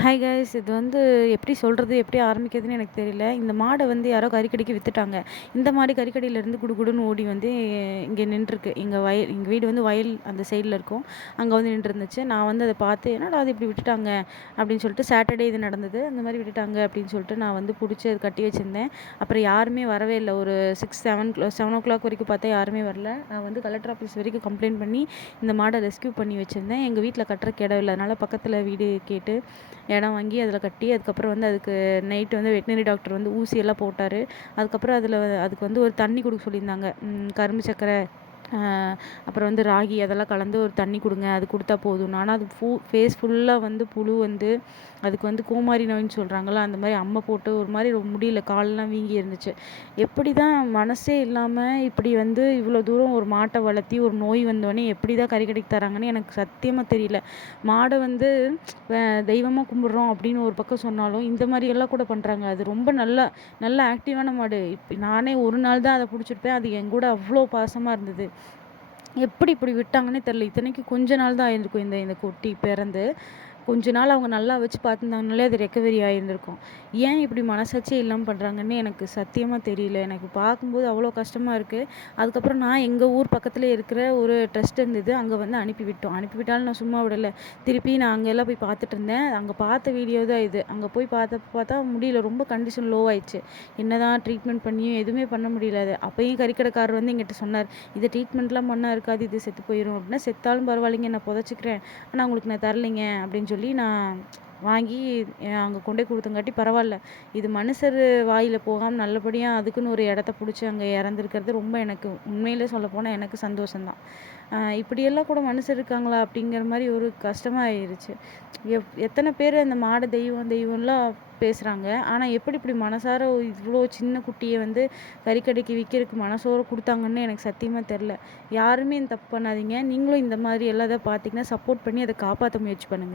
Hi guys. இது வந்து எப்படி சொல்கிறது, எப்படி ஆரம்பிக்கிறதுன்னு எனக்கு தெரியல. இந்த மாடை வந்து யாரோ கறிக்கடைக்கு வித்துட்டாங்க. இந்த மாடு கறிக்கடையிலேருந்து குடுகுடுன்னு ஓடி வந்து இங்கே நின்றுருக்கு. எங்கள் வீடு வந்து வயல் அந்த சைடில் இருக்கும். அங்கே வந்து நின்றுருந்துச்சு. நான் வந்து அதை பார்த்து, என்னடா அது இப்படி விட்டுட்டாங்க அப்படின்னு சொல்லிட்டு, சாட்டர்டே இது நடந்தது. அந்த மாதிரி விட்டுட்டாங்க அப்படின்னு சொல்லிட்டு நான் வந்து பிடிச்சி அது கட்டி வச்சுருந்தேன். அப்புறம் யாருமே வரவே இல்லை. ஒரு 7 ஓ கிளாக் வரைக்கும் பார்த்தா யாருமே வரல. நான் வந்து கலெக்டர் ஆஃபீஸ் வரைக்கும் கம்ப்ளைண்ட் பண்ணி இந்த மாடை ரெஸ்க்யூ பண்ணி வச்சுருந்தேன். எங்கள் வீட்டில் கட்டுறக்கு இடம் இல்லை, அதனால் பக்கத்தில் வீடு கேட்டு இடம் வாங்கி அதில் கட்டி, அதுக்கப்புறம் வந்து அதுக்கு நைட்டு வந்து வெட்டினரி டாக்டர் வந்து ஊசியெல்லாம் போட்டார். அதுக்கப்புறம் அதுக்கு வந்து ஒரு தண்ணி கொடுக்க சொல்லியிருந்தாங்க. கரும்பு சர்க்கரை, அப்புறம் வந்து ராகி அதெல்லாம் கலந்து ஒரு தண்ணி கொடுங்க, அது கொடுத்தா போதும். ஆனால் அது ஃபேஸ் ஃபுல்லாக வந்து புழு வந்து அதுக்கு வந்து கோமாரி நோயின்னு சொல்கிறாங்களா, அந்த மாதிரி அம்மை போட்டு ஒரு மாதிரி முடியல, காலெலாம் வீங்கி இருந்துச்சு. எப்படி தான் மனசே இல்லாமல் இப்படி வந்து இவ்வளோ தூரம் ஒரு மாட்டை வளர்த்தி ஒரு நோய் வந்தோடனே எப்படி தான் கறிக்கடைக்கு தராங்கன்னு எனக்கு சத்தியமாக தெரியல. மாடை வந்து தெய்வமாக கும்பிட்றோம் அப்படின்னு ஒரு பக்கம் சொன்னாலும் இந்த மாதிரி எல்லாம் கூட பண்ணுறாங்க. அது ரொம்ப நல்ல ஆக்டிவான மாடு. நானே ஒரு நாள் தான் அதை பிடிச்சிருப்பேன். அது என் கூட அவ்வளோ பாசமாக இருந்தது. எப்படி இப்படி விட்டாங்கன்னே தெரில. இத்தனைக்கும் கொஞ்ச நாள் தான் ஆயிருக்கும் இந்த இந்த குட்டி பிறந்து. கொஞ்ச நாள் அவங்க நல்லா வச்சு பார்த்துருந்தாங்கனாலே அது ரெக்கவரி ஆகியிருந்திருக்கும். ஏன் இப்படி மனசாட்சியே இல்லாமல் பண்ணுறாங்கன்னு எனக்கு சத்தியமாக தெரியல. எனக்கு பார்க்கும்போது அவ்வளோ கஷ்டமாக இருக்குது. அதுக்கப்புறம் நான் எங்கள் ஊர் பக்கத்தில் இருக்கிற ஒரு ட்ரஸ்ட் இருந்தது, அங்கே வந்து அனுப்பிவிட்டோம். அனுப்பிவிட்டாலும் நான் சும்மா விடலை. திருப்பி நான் அங்கெல்லாம் போய் பார்த்துட்டு இருந்தேன். அங்கே பார்த்த வீடியோ தான் இது. அங்கே போய் பார்த்தா முடியல, ரொம்ப கண்டிஷன் லோ ஆயிடுச்சு. என்னதான் ட்ரீட்மெண்ட் பண்ணியும் எதுவுமே பண்ண முடியல. அது அப்பயும் கறிக்கடைக்காரர் வந்து எங்கிட்ட சொன்னார், இது ட்ரீட்மெண்ட்லாம் பண்ணால் இருக்காது, இது செத்து போயிடும் அப்படின்னா. செத்தாலும் பரவாயில்லைங்க, நான் புதைச்சிக்கிறேன், ஆனால் உங்களுக்கு நான் தரலைங்க அப்படின்னு சொல்லி நான் வாங்கி அங்கே கொண்டே கொடுத்தங்காட்டி பரவாயில்ல. இது மனுஷர் வாயில் போகாமல் நல்லபடியாக அதுக்குன்னு ஒரு இடத்த பிடிச்சி அங்கே இறந்துருக்கிறது ரொம்ப எனக்கு உண்மையிலே சொல்லப்போனால் எனக்கு சந்தோஷம்தான். இப்படியெல்லாம் கூட மனுஷர் இருக்காங்களா அப்படிங்கிற மாதிரி ஒரு கஷ்டமாக ஆயிடுச்சு. எத்தனை பேர் அந்த மாடை தெய்வம்லாம் பேசுகிறாங்க. ஆனால் எப்படி இப்படி மனசார இவ்வளோ சின்ன குட்டியை வந்து கறிக்கடைக்கு விற்கிறதுக்கு மனசோர கொடுத்தாங்கன்னு எனக்கு சத்தியமாக தெரில. யாருமே இந்த தப்பு பண்ணாதீங்க. நீங்களும் இந்த மாதிரி எல்லாத்தையும் பார்த்தீங்கன்னா சப்போர்ட் பண்ணி அதை காப்பாற்ற முயற்சி பண்ணுங்கள்.